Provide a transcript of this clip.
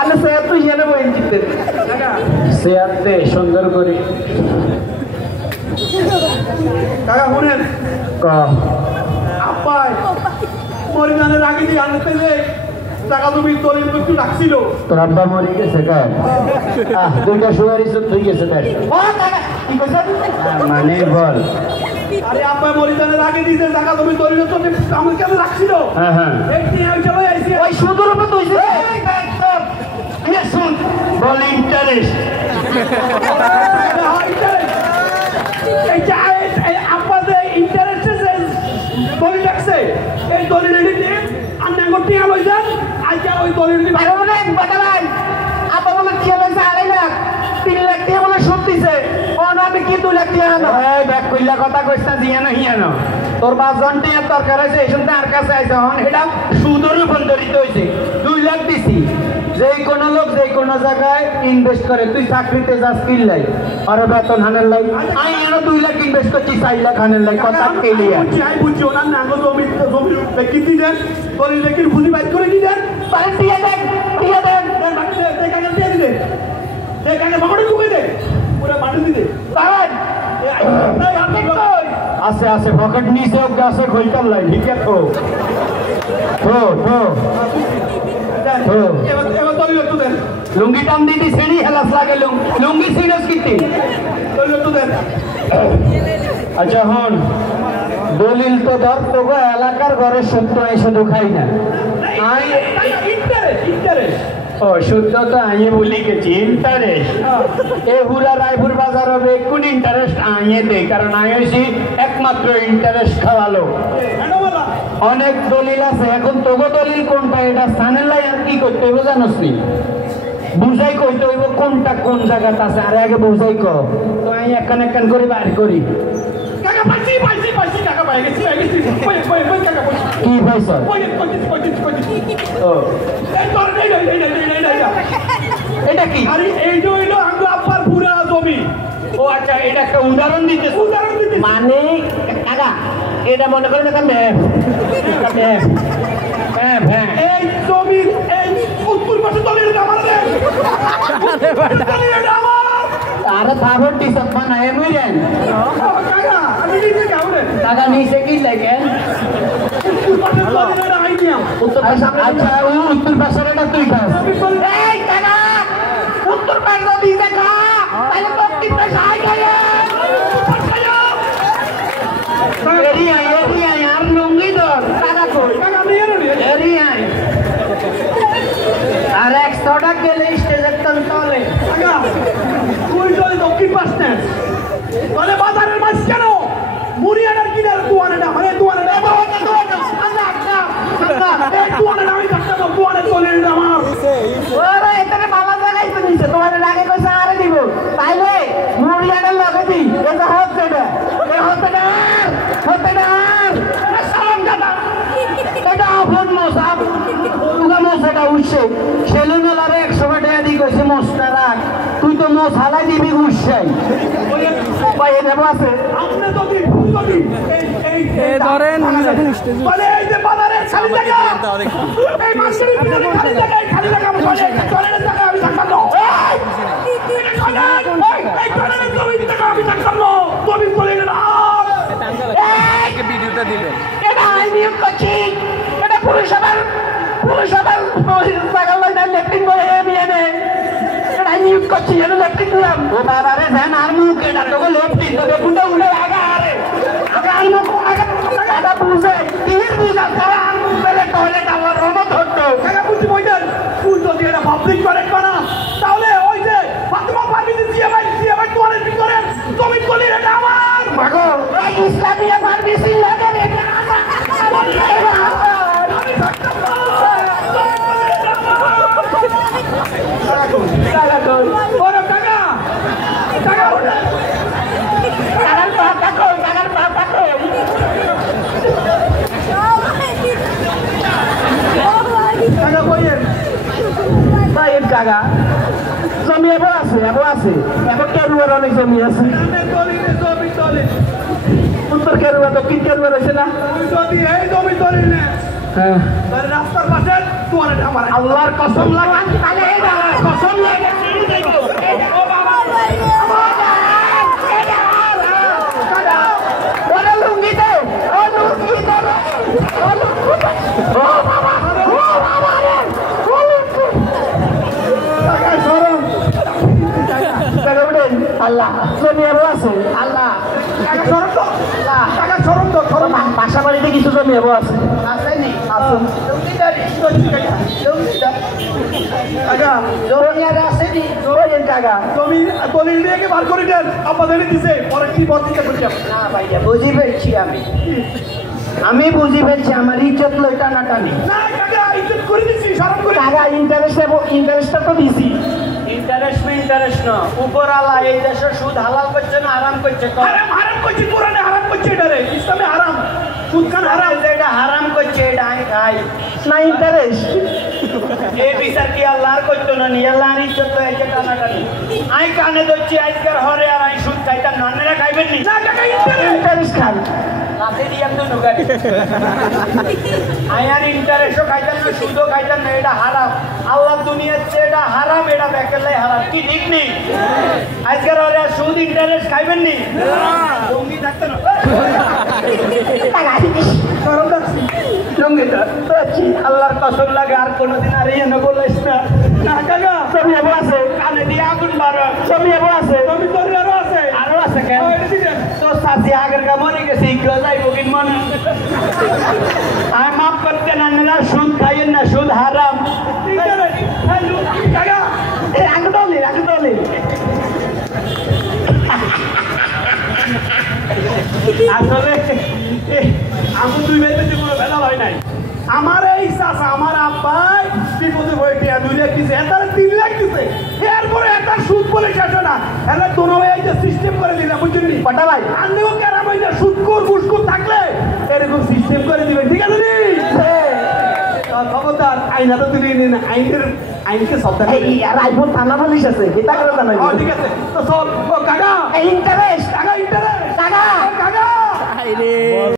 আরে স্যার তুই এনে বইন জিততে চেয়ারতে সুন্দর করে কাকা শুনেন ক আব্বাই মরিদানের আগে দিয়ে আনতে যে টাকা তুমি দলিল একটু রাখছিল তোর আব্বা মরে গেছে কার দুইটা সুয়ারি চুপ হয়ে গেছে দেখ মানে বল আরে আব্বাই মরিদানের আগে দিয়েছে টাকা তুমি দলিল তো আমার কেন রাখছিল হ্যাঁ হ্যাঁ এই নিয়ে ওই চলে আইছি ওই সুদূর উপর তুই শুন বল ইন্টারেস্ট আব্বা যে ইন্টারেস্টে যে দলিল রাখছে এই দলিল নিয়ে আন্না করতে আলো যান আজকে ওই দলিল নিয়ে বাটালাই আপা বলে কি হয়েছে 2.5 লাখ 3 লাখ দিয়ে বলে সুদ দিছে আমি কি 2 লাখ দিয়ে আনো ব্যাগ কইলা কথা কইছ না জিয়ানো হিয়ানো তোর 5 ঘন্টা এর দরকার আছে এই শুনতে আর কাছে আইছে হন এটা সুদর রূপান্তরিত হইছে 2 লাখ দিছি যেই কোন লোক যেই কোন জায়গায় ইনভেস্ট করে তুই চাকরিতে যাস কিল্লাই আর বেতন হানের লাই আই এর 2 লাখ ইনভেস্ট করছি 4 লাখ হানের লাই কথা কেলিয়া আমি বুঝছি ওনার নাঙ্গ জমি বেকি দিলেন দলিল লেখির ফুলি বাইর করে দিলেন পারে দিয়ে দেন কাকা দিয়ে দিলেন কাকা মাটি ঢুকে দে পুরো মাটি দিতে আছে আছে পকেট নিচে ওকে আছে খইকার লাই ঠিক আছে এবার দলিল একটু দেন লুঙ্গি টান দিতি শ্রেণী হেলাস লাগে লুঙ্গি সিরিয়াস কিতি দলিল একটু দেন আচ্ছা হন দলিল তো ধর তোগো এলাকার ঘরে সত্য আই শুধু খাই না আই ইন্টারেস্ট ও শুদ্ধ তো আইয়ে বলি গেছি ইন্টারেস্ট এ হুরা রায়পুর বাজার হবে কোন ইন্টারেস্ট আইয়ে দে কারণ আই হইছি একমাত্র ইন্টারেস্ট খাওয়ালো অনেক দলিল আছে এখন তোগো দলিল কোনটা এটা স্থানের লাই আর কি করতে হইব জানোস নি বুঝাই কইতে হইব কোনটা কোন জায়গাতে আছে আরে আগে বুঝাই ক তো আমি একখান করে বাইর করি কাকা পাইছি কাকা পাই গেছি কই কাকা কি পাইছ কই ও এই তোর নেই এটা কি আরে এই যে হইলো আঙ্গো আব্বার পুরা জমি ও আচ্ছা এটা একটা উদাহরণ দিতে মানে কাকা এটা মনে করেন একটা ম্যাপ হ্যাঁ এই জমি এই উত্তর পাশে দলিল আমাদের আরে থাবর টিসপ বানায় মুইরেন কাকা আমি নিজে গাউরে টাকা নিচে কি লাগেন উত্তর পাশে দলিল আইডিয়া উত্তর পাশে আচ্ছা ও উত্তর পাশে এটা তুই খাস এই কাকা উত্তর পাশে দিয়ে দেখা তাহলে দক্ষিণ পাশে আই খায় এরিয়া আর লুঙ্গি ধর কাকা কই কাকা নিয়ে রে এরিয়া আর 100 টাকা গেলে স্টেজের তল তলে কাকা তুই যদি দক্ষিণ পাশে তাহলে বাজারের মাছ কেন মুরিয়ানার কিনার দুয়ানেটা মানে দুয়ানেটা আমি কাটতে দুয়ানে দলিল আমার ওরে এখানে বাবা জায়গায় তো নিছে তোমার লাগে কইছে আরে দিব তাইলে মুড়িয়াটা লগে দি এটা হচ্ছে না সালাম দাদা এটা আপন মোসাব তুগা মোসাটা উঠছে ছেলেমেলারে 100 টাকা দি কইছে মোসটা রাখ তুই তো মোস হালাই দিবি উঠছাই পাইয়ে দেব আছে আপনি যদি এই ধরেন উনি যখন স্টেজে মানে এই যে বাজারের খালি জায়গা এই মাসের ভিতরে খালি জায়গা আমি বলে চলেন টাকা আমি থাকতাম না এই চলেন জমি টাকা আমি থাকতাম না তুমি বলে না ভিডিওটা দিবেন এটা আমি করছি এটা পুরসভার জায়গা লয় না লেফটিং বলে এমএনএ এটা আমি করছি এটা লেফটিং দিলাম ও বাবা রে জান আর মুখ এটা তো লেফটিং তো দেখুন উড়ে আগা আরে আর মুখ আগা বুঝে তীর বুঝা তারা আর মুখ বেলে টয়লেট আমার রোমো ধরতো টাকা বুঝি বইতেন তুই যদি এটা পাবলিক করেক্ট বানা তাহলে ওই যে ফাতেমা পারভিন জিএমআই তোয়ারের ভিতরে জমি দলিল এটা আমার মাগো এই ইসলামিয়া পারমিশন লাগে রে আমি থাকতাম না ওরে কাকা টাকার পাতা কই টাকা বইয়ের বাইর জায়গা জমি এবার আছে এখন কেরুয়ার অনেক জমি আছে দলিল উত্তর কেরুয়া দক্ষিণ কেরুয়া রয়েছে না যদি এই জমি দলিল নে তাহলে রাস্তার পাশে তোমার আমার আল্লাহর কসম লাগা কসম লাগে ও বাবা ওরে লুঙ্গি দে ও লুঙ্গি দে ও লুঙ্গি ও বাবা রে ও লুঙ্গি টাকা সরম টাকা উঠেন আল্লাহ জমি এবার আছে আল্লাহ টাকা সরম তো আল্লাহ টাকা সরম তো সরম বাসা বাড়িতে কিছু জমি এবার আছে আসেনি আসুন লুঙ্গি দাঁড়ি লুঙ্গি দাঁড়ি টাকা জমি আর আসেনি জমি টাকা জমি দলিল দিয়ে বার করে দেন আপনাদের দিছে পরে কি বর্তিকা করছি না ভাইয়া বুঝি ফেলছি আমি বুঝি ফেলছি আমার ইজ্জত লই টানাটানি না কাকা ইজ্জত করে দিছি শরম করে টাকা ইন্টারেস্টটা তো দিছি ইন্টারেস্ট না উপর আল্লাহ এই দেশের সুদ হালাল করছে না হারাম করছে হারাম হারাম করছি কোরআনে হারাম করছে এটা রে ইসলামে হারাম সুদ খান হারাম এটা হারাম করছে এটা আমি খাই না ইন্টারেস্ট এই বিচার কি আল্লাহর করতো না নি আল্লাহর ইজ্জত লই এটা টানাটানি আই কানে দচ্ছি আজকের হরে আর আই সুদ খাইতাম না আপনারা খাইবেন নি না কাকা ইন্টারেস্ট খান লাতে দিয়াম তো নুগারি আয়ার ইন্টারেস্টও খাইতাম না সুদও খাইতাম না এটা হারাম আল্লাহ দুনিয়ার চেয়ে এটা হারাম এটা বেকেলাই হারাম কি ঠিক নেই আজকের ওরা সুদ ইন্টারেস্ট খাইবেন নি লুঙ্গি থাকতো না লুঙ্গি থাকছি আল্লাহর কসম লাগে আর কোনোদিন আর ইয়ে না বলিস না না কাকা ছবি এবার আছে কানে দিয়ে আগুন মারো ছবি এবার আছে জমি তোর আরো আছে কেন এটা দিন তো সাথী আগের কা মরে গেছে কেউ যাইব কিন মনে আমি মাফ করতেন আপনারা সুদ খাইয়েন না সুদ হারাম কাকা রাখদলি আসলে আমি দুই বেলা কোনো ভেজাল হয় নাই আমার এই চাষা আমার আব্বাই বিপদে বইটিয়া 2 লাখ দিছে এটার 3 লাখ দিছে এরপরে একটা সুদ বলে শেষ না এরা দোনো ভাই যে সিস্টেম করে দিলাম বুঝলি পাটা ভাই আন্নিও কেরাম হইছে সুদকুর বুসকুর থাকলে এরকম সিস্টেম করে দিবে ঠিক আছে নি খবরদার আইনা তো তুই আইনকে সব এই আর আইফোন থানা পুলিশ আছে এটা করে জানাই ঠিক আছে তো চল ও কাকা ইন্টারেস্ট টাকা ইন্টারেস্ট টাকা কাকা